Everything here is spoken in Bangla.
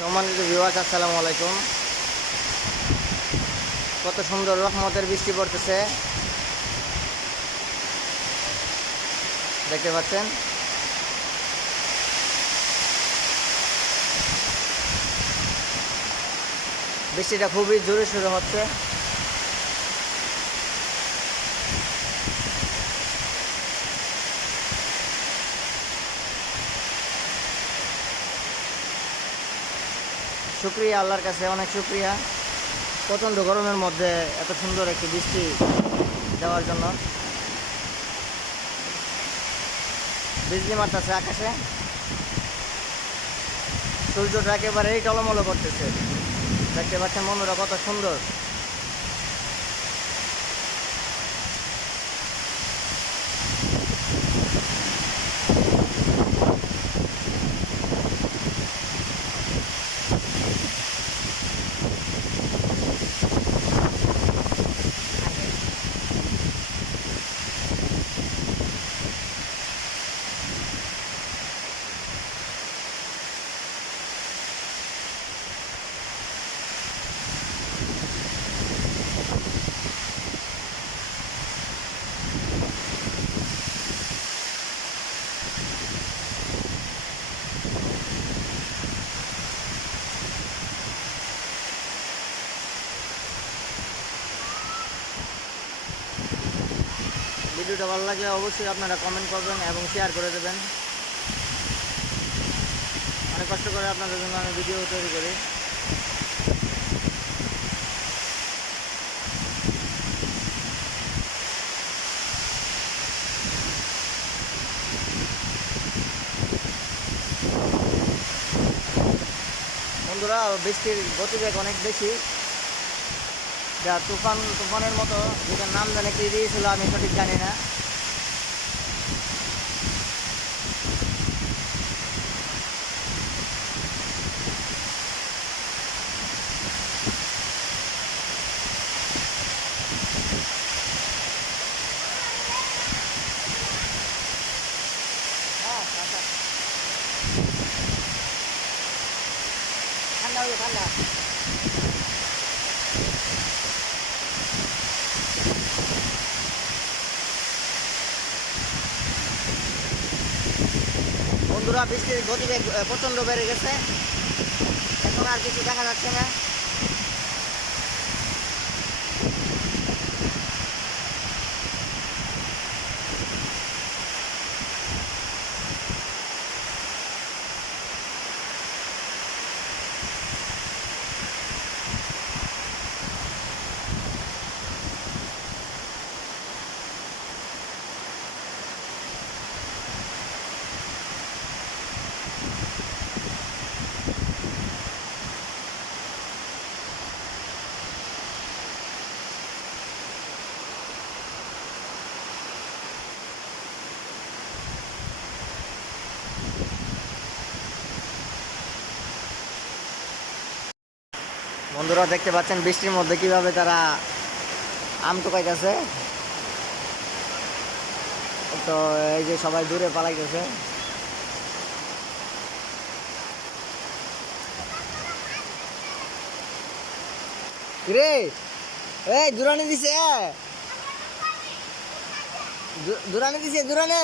সম্মানিত বিভাগ আসসালামু আলাইকুম। কত সুন্দর রহমতের বৃষ্টি পড়তেছে। দেখতে পাচ্ছেন? বৃষ্টিটা খুবই জোরে শুরু হচ্ছে। শুক্রিয়া, আল্লাহর কাছে অনেক শুক্রিয়া। প্রচণ্ড গরমের মধ্যে এত সুন্দর একটি বৃষ্টি দেওয়ার জন্য। বিজলি মারতেছে আকাশে। সূর্যটা একেবারেই টলমলো করতেছে। দেখতে পাচ্ছেন বন্ধুরা কত সুন্দর। ভিডিওটা ভালো লাগলে অবশ্যই আপনারা কমেন্ট করবেন এবং শেয়ার করে দেবেন। অনেক কষ্ট করে আপনাদের জন্য আমি ভিডিও তৈরি করি। বন্ধুরা, বৃষ্টির গতিবেগ অনেক বেশি। যা তুফান তুফানের মতো যেটার নাম জানে কি দিয়েছিল আমি সঠিক জানি না। হ্যাঁ, ঠান্ডা হলো ঠান্ডা। বন্ধুরা বৃষ্টির গতিবেগ প্রচণ্ড বেড়ে গেছে। এখন আর কিছু দেখা যাচ্ছে না। বন্ধুরা দেখতে পাচ্ছেন বৃষ্টির মধ্যে কীভাবে তারা আম টুকাইতেছে তো এই যে সবাই দূরে পালাইতেছে। রে এই, দূরানি দিছে দূরানি দিছে, দূরানি।